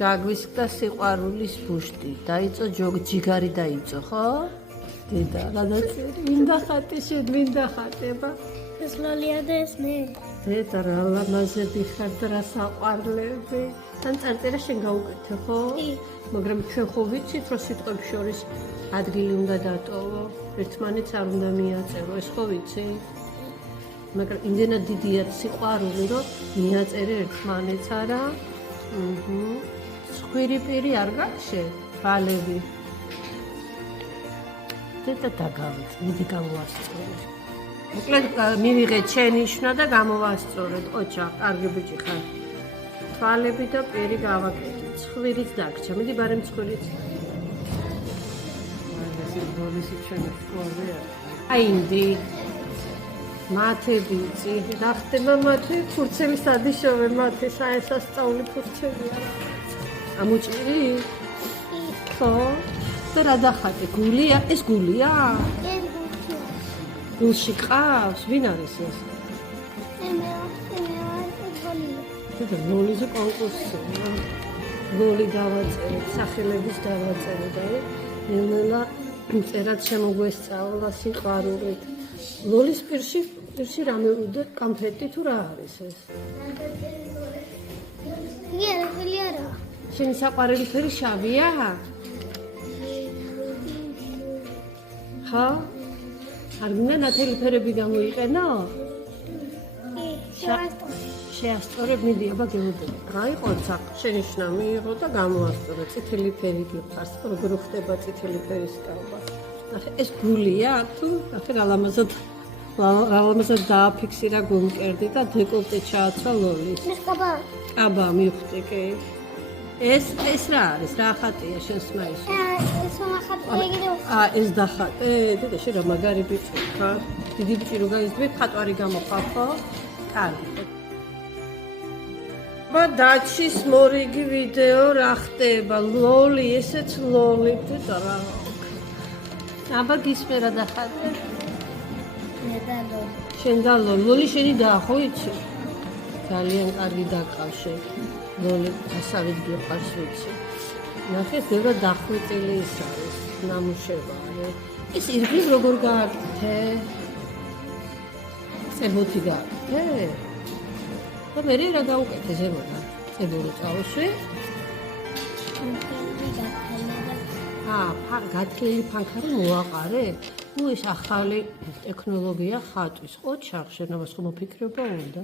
გაგვისკდა სიყვარულის ბუშტი. დაიწო ჯიგარი დაიწო, ხო? დედა, გადაწერი. მინდა ხატი შენ, მინდა ხატება. ეს ლოლია და ეს მე. დედა, რა ლამაზები ხარ და რა საყვარლები. თან წარწერა შენ გაუკეთე, ხო? მაგრამ ჩვენ ხო ვიცით, რომ სიტყვებს შორის ადგილი უნდა დატოვო. ერთმანეთს არ უნდა მიაწერო, ეს ხო ვიცი? მაგრამ იმდენად დიდია სიყვარული, რომ მიაწერე ერთმანეთს, არა? სხვირი პირი არ გაჩე, ვალები. დედა დაგავით, მიდი გამოვასწორე. მოკლედ მივიღე ჩენიშნა და გამოვასწორე, ოჩა, კარგი ბიჭი ხარ. ვალები და პირი გავაკეთე, სხვირიც დაგჭა, მიდი ბარემ სხვირიც. ეს ბოლისი ჩვენი სკოლია. აინდი. მათებიცი, რა ხდება მათი? ფურცელი სადიშოვე მათი, საესასწაული ფურცელია. ამუჭირი? ხო? და რა დახატე? გულია? ეს გულია? გულში ყავს? ვინ არის ეს? და ლოლიზე კონკურსია. ლოლი დავაწერე, სახელების დავაწერე და ნელა წერაც შემოგვესწავლა სიყვარულით. ლოლის პირში რამე უდე კონფეტი თუ რა არის ეს? არა. შენი საყვარელი ფერი შავია? ხა? არ გინდა ნათელი ფერები გამოიყენო? შეასწორებ, მიდი, აბა გელოდები. გაიყოცა, შენიშნა მიიღო და გამოასწორე. წითელი ფერი გიყვარს, როგორ ხდება წითელი ფერის კალბა. ნახე, ეს გულია თუ? ნახე, რა ლამაზად დააფიქსირა გულმკერდი და დეკოლტე ჩააცვა ლოლის. კაბა მივხვდი კი. ეს რა არის? რა ხატია შენს მაისში? ეს ხატია კიდევ. ეს დახატე? დედა, შენ რა მაგარი ბიჭი ხარ? დიდი ბიჭი რო გაიზრდები, ხატვარი გამოხარ, ხო? კარგი. დაჩის მორიგი ვიდეო რა ხდება? ლოლი, ესეც ლოლი და რა. აბა გისმე რა დახატე? მე და ლოლი. შენ და ლოლი შენი და ხო იცი? ძალიან კარგი დაკავშე. ლოლი ასავით გიყვარს ვიცი. ნახე, ზედა დახვეწილი ის არის, ნამუშევარი. ეს ირგვლივ როგორ გააკეთე? წებოთი გააკეთე? და მე რა გაუკეთე ზემოდან? წებური წავშვი? გათლილი ფანქარი მოაყარე? ეს ახალი ტექნოლოგია ხატვის. ხო, ჩახშენ ამას ხომ მოფიქრება უნდა?